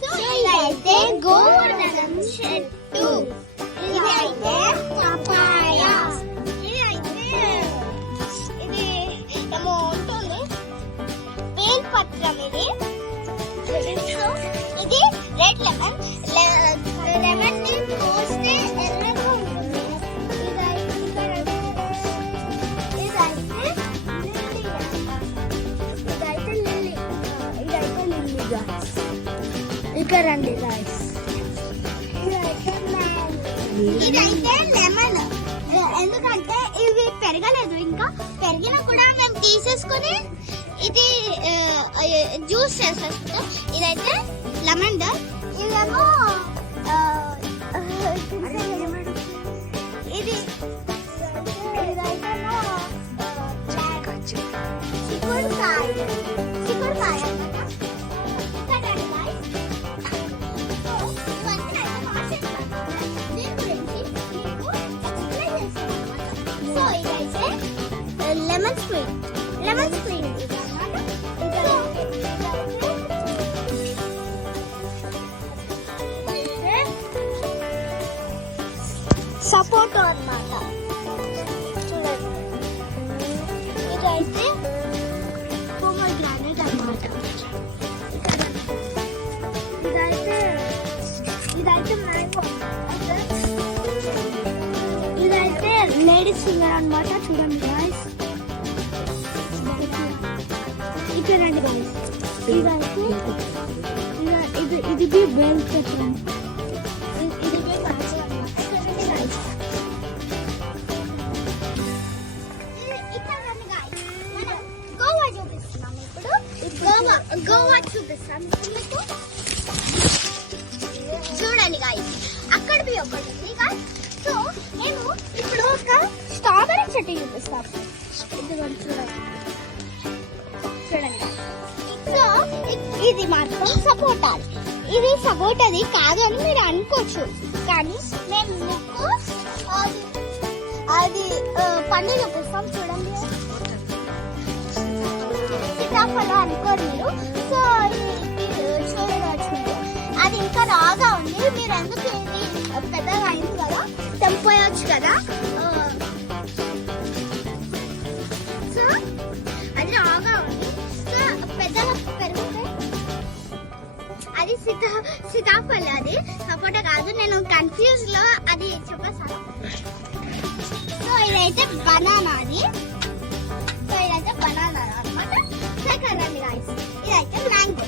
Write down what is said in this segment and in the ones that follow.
So ఇదైతే గోవర్ధనం చెట్టు, ఇదైతే పపాయ, ఇదైతే ఇది ఏమో ఉంటుంది బేల్పత్రం. ఇది ఇది రెడ్ లెమన్, లెమన్ ని కోస్తే ఎర్రగా ఉంటుంది. ఇక్కడ రండి గాయ్స్, ఇదైతే లెమన్. ఎందుకంటే ఇవి పెరగలేదు, ఇంకా పెరిగినా కూడా మేము తీసేసుకుని ఇది జ్యూస్ చేసేస్తాం. ఇదైతే లెమన్. ఇదేమో ఇది ఇదైతేమో చిక్కుడుకాయ, చిక్కుడుకాయ లెమన్ స్వీట్, లెమన్ స్వీట్ సపోటా అన్నమాట. చూడండి, ఇదైతే పోమోగ్రానైట్ అన్నమాట. ఇదైతే మ్యాంగో, ఇదైతే లేడీస్ ఫింగర్ అన్నమాట. చూడండి గాయ్స్, ఇక్కడ రండి గాయ్స్, ఇదైతే ఇది బెల్ పెప్పర్, ఇది గోవా చూపిస్తున్నాం. ఇప్పుడు గోవా చూపిస్తాం మీకు. చూడండి గాయ్స్, అక్కడ ఒకటి ఉంది గాయ్స్. సో నేను ఇప్పుడు ఒక స్ట్రాబెరీ చెట్టు చూపిస్తాను. చూడండి, సో ఇది మాత్రం సపోటా. ఇది సపోటాది కాదు అని మీరు అనుకోవచ్చు, కానీ నేను మీకు అది పండు చూపిస్తాం. చూడండి, సీతాఫలం అనుకోరు మీరు. సో చూడవచ్చు, అది ఇంకా రాగా ఉంది. మీరు ఎందుకు ఇది పెద్దగా అయింది కదా, తెంపేయచ్చు కదా. సో అది రాగా ఉంది, సో పెద్దగా పెరుగుతాయి. అది సీతాఫలం, అది సపోటా కాదు. నేను కన్ఫ్యూజ్ లో అది చెప్పేస్తాను. సో ఇదైతే బనానా, అది సో ఇదైతే బనానా అన్నమాట. సెకండ్ అండి గాయ్స్, ఇదైతే మ్యాంగో.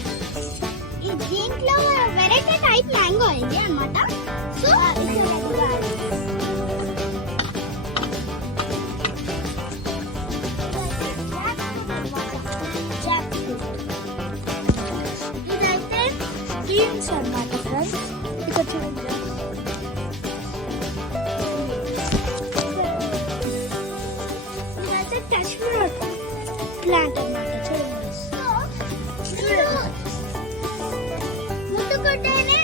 దీంట్లో వెరైటీ టైప్ మ్యాంగో ఇది అన్నమాట. సో ఇదైతే బీన్స్ అన్నమాట ఫ్రెండ్స్. ఇక్కడ చూడండి, ఇదైతే కాశ్మీర్ ప్లాంట్ అన్నమాట. చూడండి, ముట్టుకుంటేనే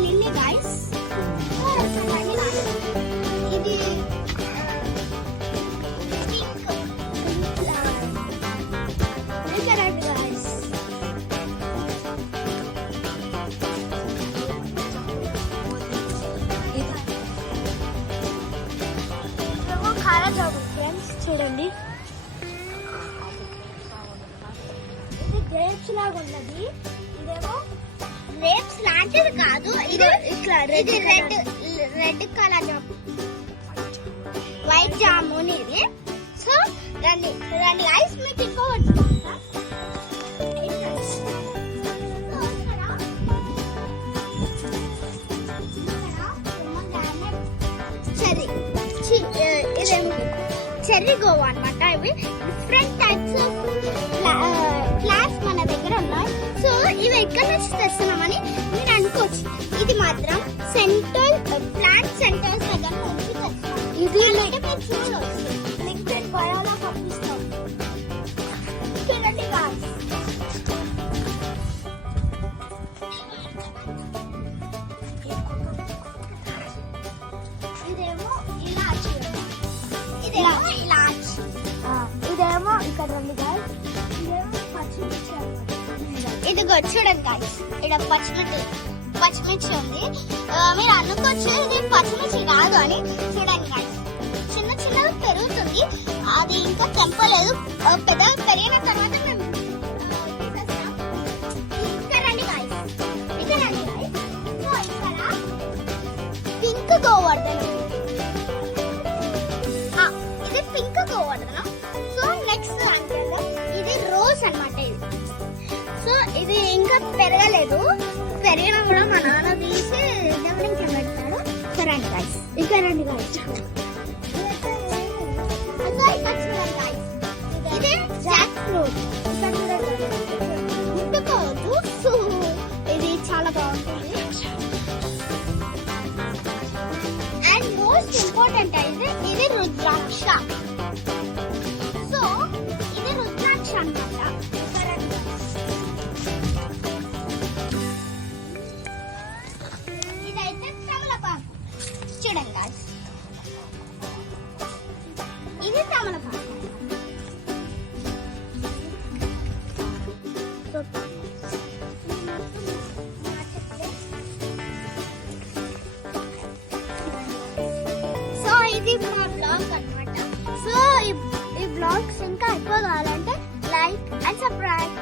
లిల్లీ గాయ్స్. ఇది ఫ్రెండ్స్ చూడండి, ఇది గ్రేప్స్ లాగా ఉన్నది. ఇదేమో గ్రేప్స్ లాంటిది కాదు, ఇది ఇది రెడ్ కలర్ వైట్ జామున్ ఇది. సో రండి ఐస్ మీకు ఇంకోవచ్చు. చెర్రీ గోవా అన్నమాట. ఇవి డిఫరెంట్ టైప్స్ ఆఫ్ ఫ్లాట్స్ మన దగ్గర ఉన్నాయి. సో ఇవి ఎక్కడ నుంచి తెస్తున్నామని మీరు అనుకోవచ్చు. ఇది మాత్రం సెంట్రల్ ప్లాంట్ సెంటర్స్ దగ్గర నుంచి తెస్తున్నాం. ఇది మీరు చూడవచ్చు, లిక్విడ్ బయోలో పంపిస్తాం. చూడండి గాయ్స్, ఇదేమో ఇలా చూడండి. ఇంకో చూడండి గాయస్, ఇక్కడ పచ్చిమిర్చి ఉంది. మీరు అనుకోవచ్చు ఇది పచ్చిమిర్చి కాదు అని. చూడండి గాయస్, చిన్న చిన్నగా పెరుగుతుంది, అది ఇంకా తెంపలేదు. పెద్దగా పెరిగిన తర్వాత మేము తీసేస్తాం. ఇక్కడ రండి గాయస్, ఇక్కడ రండి గాయస్. సో ఇక్కడ పింక్ గోవర్ధనం, ఇది పింక్ గోవర్ధనం. సో నెక్స్ట్ అంటే ఇది రోజ్ అన్నమాట. సో ఇది ఇంకా పెరగలేదు, పెరిగినా కూడా మా నాన్న తీసి దేవుడికి పెడతాడు. రండి గాయస్, ఇక్కడ రండి గాయస్. ఇది జాక్ ఫ్రూట్, ముట్టుకోవద్దు. సో ఇది చాలా బాగుంటుంది. అండ్ మోస్ట్ ఇంపార్టెంట్ అయితే ఇది రుద్రాక్ష. సో ఇది రుద్రాక్ష అన్నమాట. ఇదైతే తమలపాకు. చూడండి guys, ఇది తమలపాకు. సో ఇది మా బ్లాగ్ అన్నమాట. సో ఈ బ్లాగ్స్ ఇంకా ఎక్కువ కావాలంటే లైక్ అండ్ సబ్స్క్రైబ్.